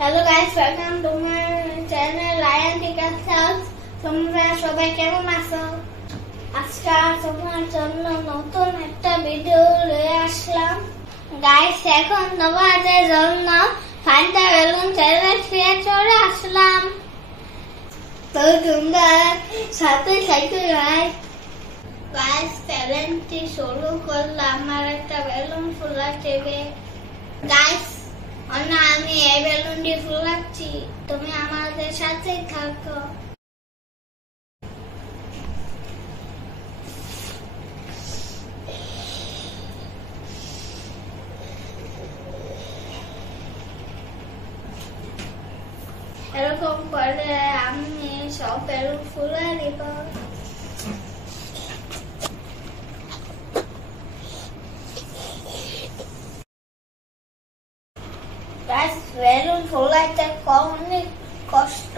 Hello guys, welcome to my channel lion টিকার সাউথ। তোমরা সবাই কেমন আছো? আজকে তোমার জন্য নতুন একটা ভিডিও নিয়ে আসলাম গাইস। এখন তোমাদের জন্য ফান্টা বেলুন চ্যালেঞ্জ নিয়ে চলে আসলাম, তো তোমরা সাথে থাকো গাইস। চ্যালেঞ্জটি শুরু করলাম। আমার একটা বেলুন ফুলাচ্ছে গাইস, আমি এই বেলুনটি ফুলাচ্ছি, তুমি আমাদের সাথে থাকো। এরকম করে আমি সব বেলুন ফুলে দিব। বেলুন ফোলাইতে অনেক কষ্ট।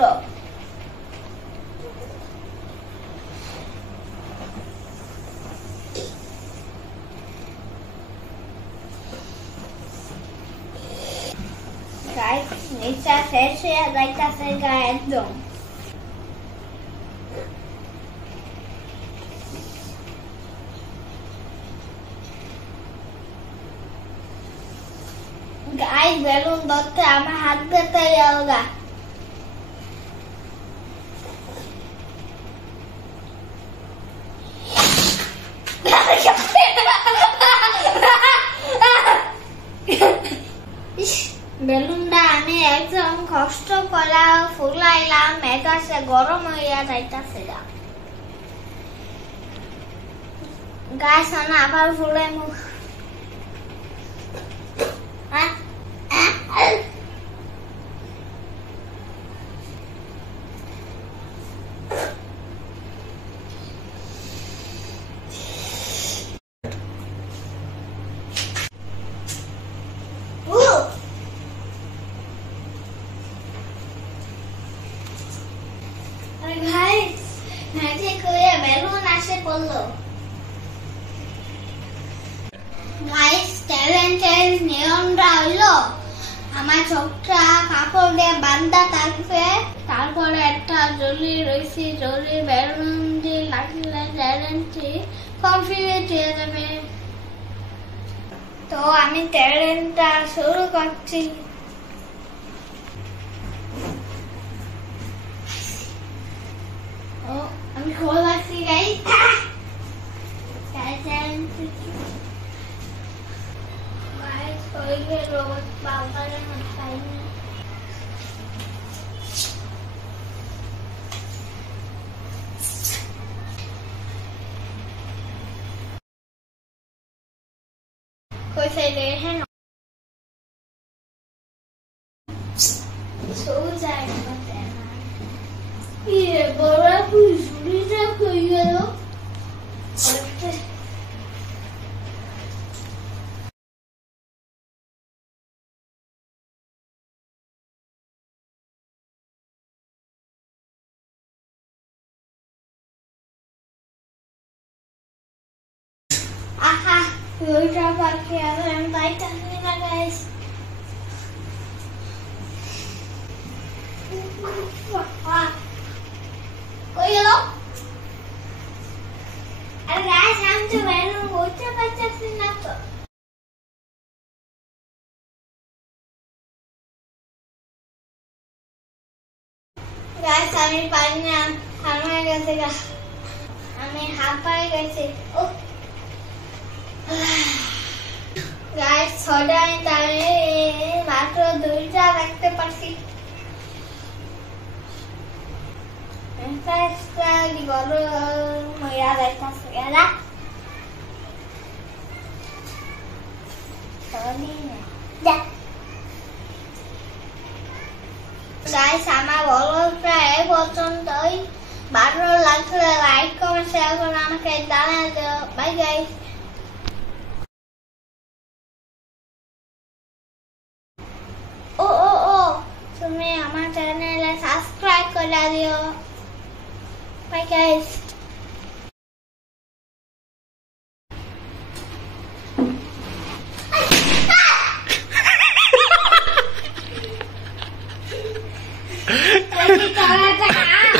গাইস, নিচা শেষ হয়ে যাইতাছে গায়ে একদম। গাইস, বেলুন ধরতে আমার হাত ব্যথা যাওয়া। বেলুনটা আমি একদম কষ্ট করে ফুলাইলাম, এটা সে গরম হইয়া যাইতাছে গাইস। আমি আবার ফুলাইমু। বেলুন আসে পড়লো গাইস। চ্যালেঞ্জের নিয়মটা হলো আমার চোখটা কাপড় দিয়ে বাঁধা থাকবে, তারপরে একটা জলি রয়েছে, জলি বেলুন দিয়ে লাগলে চ্যালেঞ্জটি কমপ্লিট হয়ে যাবে। তো আমি চ্যালেঞ্জটা শুরু করছি। আমি খোলাচ্ছি guys. Coisa de reno. Souza é paterna. E agora pro Júlio já caiu. Aha, eu já paguei a lembrar e termina, guys. Coelho. Guys, I'm doing mucho patacinato. Guys, আমি পারি না, আমার কাছে আমি হাত পায়ে গেছি। গাইস, ছটায় তাহলে মাত্র দুইটা রাখতে পারছি। গরম হইয়া যাইতাছে এরা। গাইস, আমার ব্লগটা এই পর্যন্তই। ভালো লাগলে লাইক কমেন্ট শেয়ার করে আমাকে জানাই দিও। Bye guys. তুমি আমার চ্যানেলে সাবস্ক্রাইব করে দিও। Bye guys. তোরা একটা কাজ